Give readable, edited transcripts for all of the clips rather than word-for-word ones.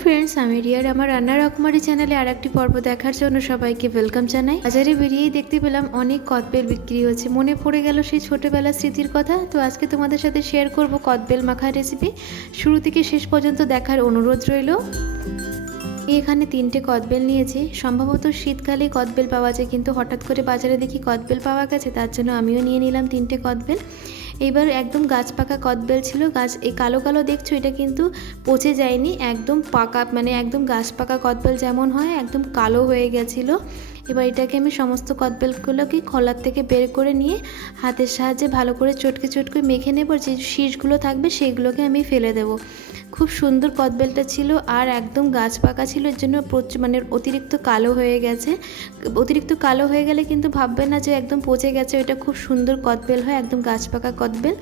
Friends, আমি রিয়ার আমার রান্নার রকমারি চ্যানেলে আর একটি পর্ব দেখার জন্য সবাইকে ওয়েলকাম জানাই। বাজারে বেরিয়েই দেখতে পেলাম অনেক কদবেল বিক্রি হচ্ছে। মনে পড়ে গেল সেই ছোটবেলার স্মৃতির কথা। তো আজকে তোমাদের সাথে শেয়ার করব কদবেল মাখার রেসিপি। শুরু থেকে শেষ পর্যন্ত দেখার অনুরোধ রইল। এখানে 3টে কদবেল নিয়েছি। সম্ভবত শীতকালে কদবেল পাওয়া যায়, কিন্তু হঠাৎ করে বাজারে দেখি কদবেল পাওয়া গেছে, তার জন্য আমিও নিয়ে নিলাম 3টে কদবেল। এবার একদম গাছ পাকা কদবেল ছিল। এই কালো কালো দেখছো, এটা কিন্তু পচে যায়নি, একদম পাকা, মানে একদম গাছ পাকা কদবেল যেমন হয় একদম কালো হয়ে গেছিলো। এবার এটাকে আমি সমস্ত কদবেলগুলোকে খোলার থেকে বের করে নিয়ে হাতের সাহায্যে ভালো করে চটকে চটকে মেখে নেব। যে শীষগুলো থাকবে সেইগুলোকে আমি ফেলে দেব। খুব সুন্দর কদবেলটা ছিল আর একদম গাছ পাকা ছিল, এর জন্য মানে অতিরিক্ত কালো হয়ে গেছে। অতিরিক্ত কালো হয়ে গেলে কিন্তু ভাববে না যে একদম পচে গেছে, এটা খুব সুন্দর কদবেল হয়, একদম গাছ পাকা কদবেল।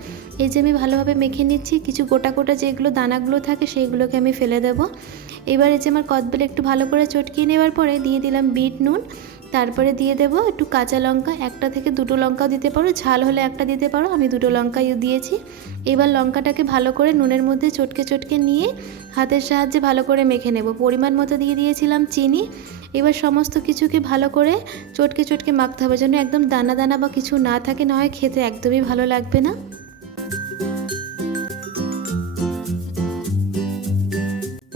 এই যে আমি ভালোভাবে মেখে নিচ্ছি, কিছু গোটা গোটা যেগুলো দানাগুলো থাকে সেইগুলোকে আমি ফেলে দেব। এবার এই যে আমার কদবেল একটু ভালো করে চটকিয়ে নেওয়ার পরে দিয়ে দিলাম বিট নুন, তারপরে দিয়ে দেব একটু কাঁচা লঙ্কা, 1টা থেকে 2টো লঙ্কাও দিতে পারো, ঝাল হলে 1টা দিতে পারো, আমি 2টো লঙ্কাই দিয়েছি। এবার লঙ্কাটাকে ভালো করে নুনের মধ্যে চটকে চটকে নিয়ে হাতের সাহায্যে ভালো করে মেখে নেব। পরিমাণ মতো দিয়ে দিয়েছিলাম চিনি। এবার সমস্ত কিছুকে ভালো করে চটকে চটকে মাখতে হবে, যেন একদম দানা দানা বা কিছু না থাকে, না হয় খেতে একদমই ভালো লাগবে না।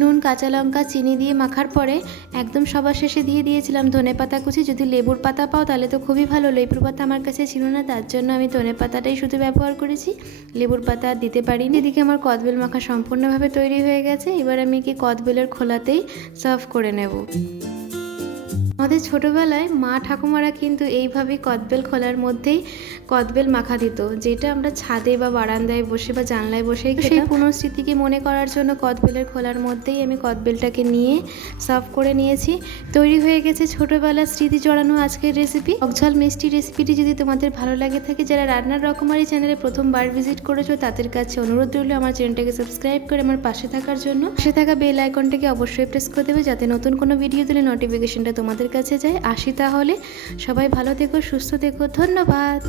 নুন, কাঁচা লঙ্কা, চিনি দিয়ে মাখার পরে একদম সবার শেষে দিয়ে দিয়েছিলাম ধনেপাতা কুচি। যদি লেবুর পাতা পাও তাহলে তো খুবই ভালো। লেবুর পাতা আমার কাছে ছিল না, তার জন্য আমি ধনেপাতাটাই শুধু ব্যবহার করেছি, লেবুর পাতা আর দিতে পারিনি। এদিকে আমার কদবেল মাখা সম্পূর্ণভাবে তৈরি হয়ে গেছে। এবার আমি কি কদবেলের খোলাতেই সার্ভ করে নেব। আমাদের ছোটোবেলায় মা ঠাকুমারা কিন্তু এইভাবেই কদবেল খোলার মধ্যেই কদবেল মাখা দিত, যেটা আমরা ছাদে বা বারান্দায় বসে বা জানলায় বসে সেই পুনঃস্মৃতিকে মনে করার জন্য কদবেলের খোলার মধ্যেই আমি কদবেলটাকে নিয়ে সার্ভ করে নিয়েছি। তৈরি হয়ে গেছে ছোটোবেলার স্মৃতি জড়ানো আজকের রেসিপি। টকঝাল মিষ্টি রেসিপিটি যদি তোমাদের ভালো লাগে থাকে, যারা রান্নার রকমারি চ্যানেলে প্রথমবার ভিজিট করেছো তাদের কাছে অনুরোধ রইল আমার চ্যানেলটাকে সাবস্ক্রাইব করে আমার পাশে থাকার জন্য। পাশে থাকা বেল আইকনটাকে অবশ্যই প্রেস করে দেবে, যাতে নতুন কোনো ভিডিও দিলে নোটিফিকেশনটা তোমাদের কাছে যায়। আসি তাহলে, সবাই ভালো থেকো, সুস্থ থেকো, ধন্যবাদ।